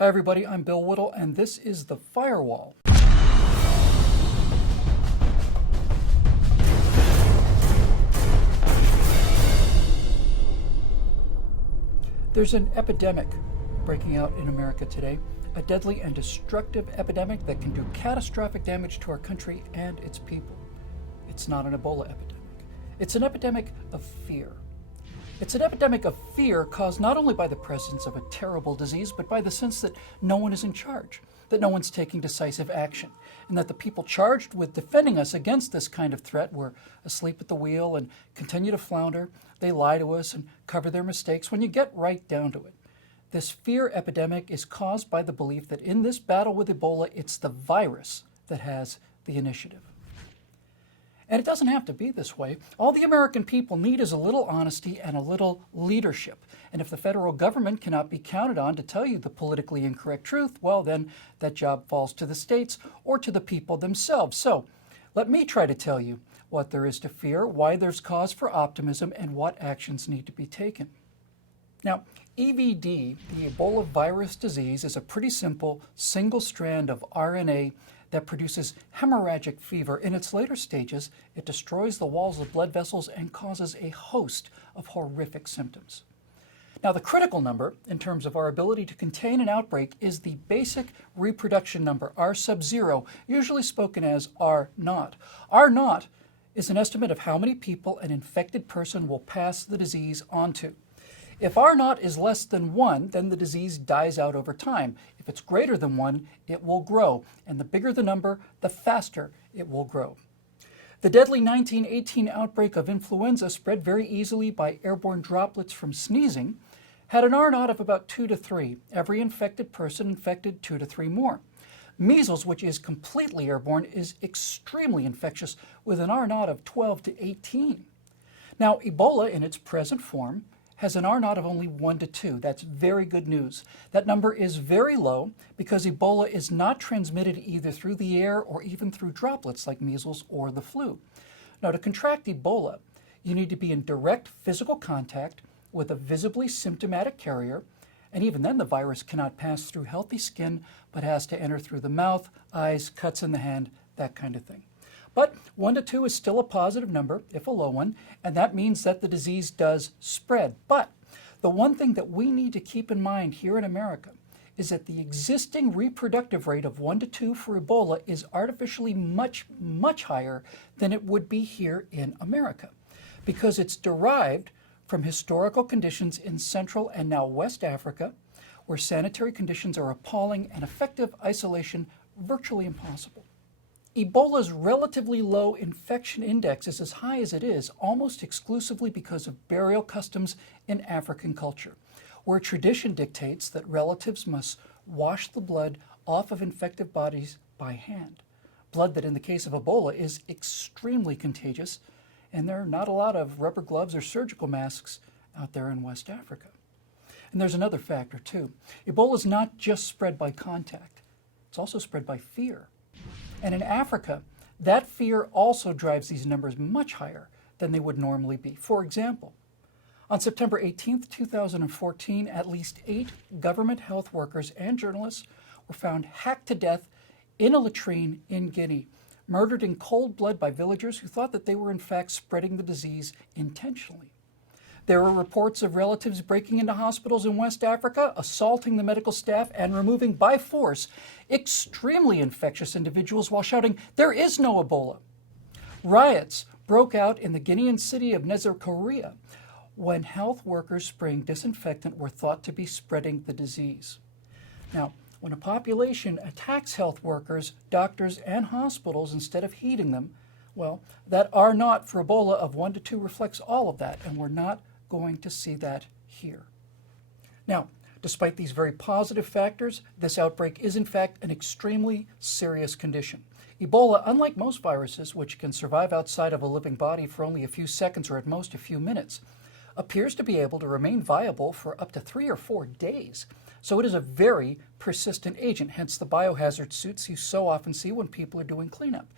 Hi, everybody. I'm Bill Whittle, and this is The Firewall. There's an epidemic breaking out in America today, a deadly and destructive epidemic that can do catastrophic damage to our country and its people. It's not an Ebola epidemic. It's an epidemic of fear. It's an epidemic of fear caused not only by the presence of a terrible disease, but by the sense that no one is in charge, that no one's taking decisive action, and that the people charged with defending us against this kind of threat were asleep at the wheel and continue to flounder. They lie to us and cover their mistakes when you get right down to it. This fear epidemic is caused by the belief that in this battle with Ebola, it's the virus that has the initiative. And it doesn't have to be this way. All the American people need is a little honesty and a little leadership. And if the federal government cannot be counted on to tell you the politically incorrect truth, well, then that job falls to the states or to the people themselves. So let me try to tell you what there is to fear, why there's cause for optimism, and what actions need to be taken. Now, EVD, the Ebola virus disease, is a pretty simple single strand of RNA that produces hemorrhagic fever. In its later stages, it destroys the walls of blood vessels and causes a host of horrific symptoms. Now, the critical number, in terms of our ability to contain an outbreak, is the basic reproduction number, R sub 0, usually spoken as R naught. R naught is an estimate of how many people an infected person will pass the disease onto. If R naught is less than 1, then the disease dies out over time. If it's greater than 1, it will grow. And the bigger the number, the faster it will grow. The deadly 1918 outbreak of influenza, spread very easily by airborne droplets from sneezing, had an R naught of about 2 to 3. Every infected person infected 2 to 3 more. Measles, which is completely airborne, is extremely infectious with an R naught of 12 to 18. Now, Ebola in its present form has an R naught of only 1 to 2. That's very good news. That number is very low because Ebola is not transmitted either through the air or even through droplets like measles or the flu. Now, to contract Ebola, you need to be in direct physical contact with a visibly symptomatic carrier, and even then the virus cannot pass through healthy skin but has to enter through the mouth, eyes, cuts in the hand, that kind of thing. But 1 to 2 is still a positive number, if a low one, and that means that the disease does spread. But the one thing that we need to keep in mind here in America is that the existing reproductive rate of 1 to 2 for Ebola is artificially much, much higher than it would be here in America, because it's derived from historical conditions in Central and now West Africa, where sanitary conditions are appalling and effective isolation virtually impossible. Ebola's relatively low infection index is as high as it is almost exclusively because of burial customs in African culture, where tradition dictates that relatives must wash the blood off of infected bodies by hand. Blood that in the case of Ebola is extremely contagious, and there are not a lot of rubber gloves or surgical masks out there in West Africa. And there's another factor too. Ebola is not just spread by contact, it's also spread by fear. And in Africa, that fear also drives these numbers much higher than they would normally be. For example, on September 18th, 2014, at least 8 government health workers and journalists were found hacked to death in a latrine in Guinea, murdered in cold blood by villagers who thought that they were in fact spreading the disease intentionally. There were reports of relatives breaking into hospitals in West Africa, assaulting the medical staff, and removing by force extremely infectious individuals while shouting, "There is no Ebola." Riots broke out in the Guinean city of Nezakorea when health workers spraying disinfectant were thought to be spreading the disease. Now, when a population attacks health workers, doctors, and hospitals instead of heeding them, well, that R naught for Ebola of 1 to 2 reflects all of that, and we're not going to see that here. Now, despite these very positive factors, this outbreak is in fact an extremely serious condition. Ebola, unlike most viruses, which can survive outside of a living body for only a few seconds or at most a few minutes, appears to be able to remain viable for up to 3 or 4 days. So it is a very persistent agent, hence the biohazard suits you so often see when people are doing cleanup.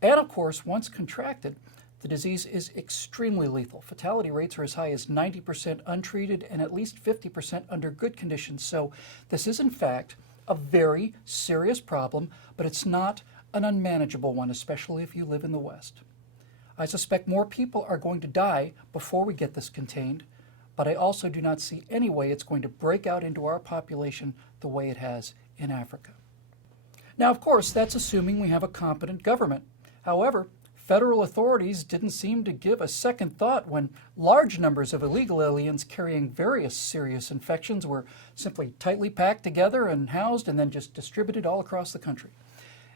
And of course, once contracted, The disease is extremely lethal. Fatality rates are as high as 90% untreated and at least 50% under good conditions. So this is in fact a very serious problem, but it's not an unmanageable one, especially if you live in the West. I suspect more people are going to die before we get this contained, but I also do not see any way it's going to break out into our population the way it has in Africa. Now, of course, that's assuming we have a competent government. However, federal authorities didn't seem to give a second thought when large numbers of illegal aliens carrying various serious infections were simply tightly packed together and housed and then just distributed all across the country.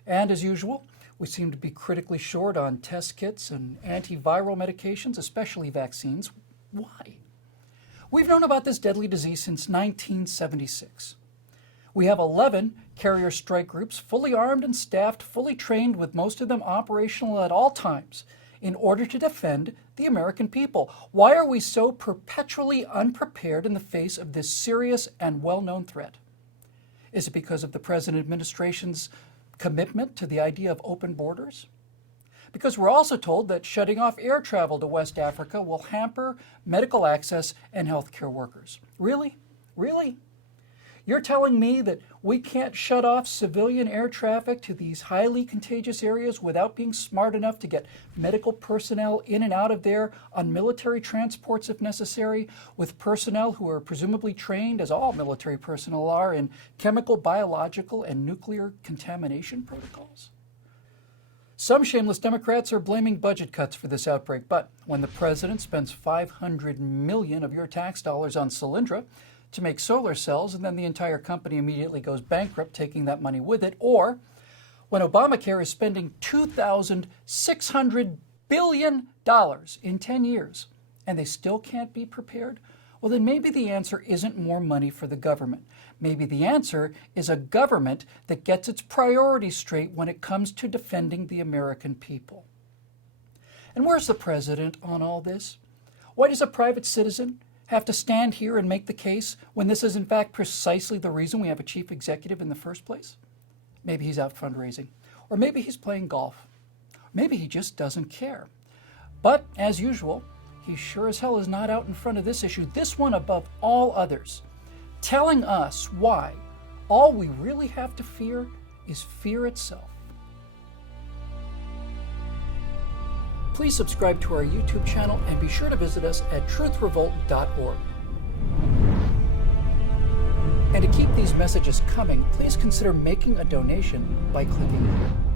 And as usual, we seem to be critically short on test kits and antiviral medications, especially vaccines. Why? We've known about this deadly disease since 1976. We have 11 carrier strike groups, fully armed and staffed, fully trained, with most of them operational at all times in order to defend the American people. Why are we so perpetually unprepared in the face of this serious and well-known threat? Is it because of the present administration's commitment to the idea of open borders? Because we're also told that shutting off air travel to West Africa will hamper medical access and healthcare workers. Really? Really? You're telling me that we can't shut off civilian air traffic to these highly contagious areas without being smart enough to get medical personnel in and out of there on military transports if necessary, with personnel who are presumably trained, as all military personnel are, in chemical, biological, and nuclear contamination protocols? Some shameless Democrats are blaming budget cuts for this outbreak, but when the president spends $500 million of your tax dollars on Solyndra to make solar cells, and then the entire company immediately goes bankrupt, taking that money with it, or when Obamacare is spending $2,600 billion in 10 years, and they still can't be prepared, well, then maybe the answer isn't more money for the government. Maybe the answer is a government that gets its priorities straight when it comes to defending the American people. And where's the president on all this? Why does a private citizen have to stand here and make the case when this is in fact precisely the reason we have a chief executive in the first place? Maybe he's out fundraising, or maybe he's playing golf. Maybe he just doesn't care. But as usual, he sure as hell is not out in front of this issue, this one above all others, telling us why all we really have to fear is fear itself. Please subscribe to our YouTube channel and be sure to visit us at truthrevolt.org. And to keep these messages coming, please consider making a donation by clicking here.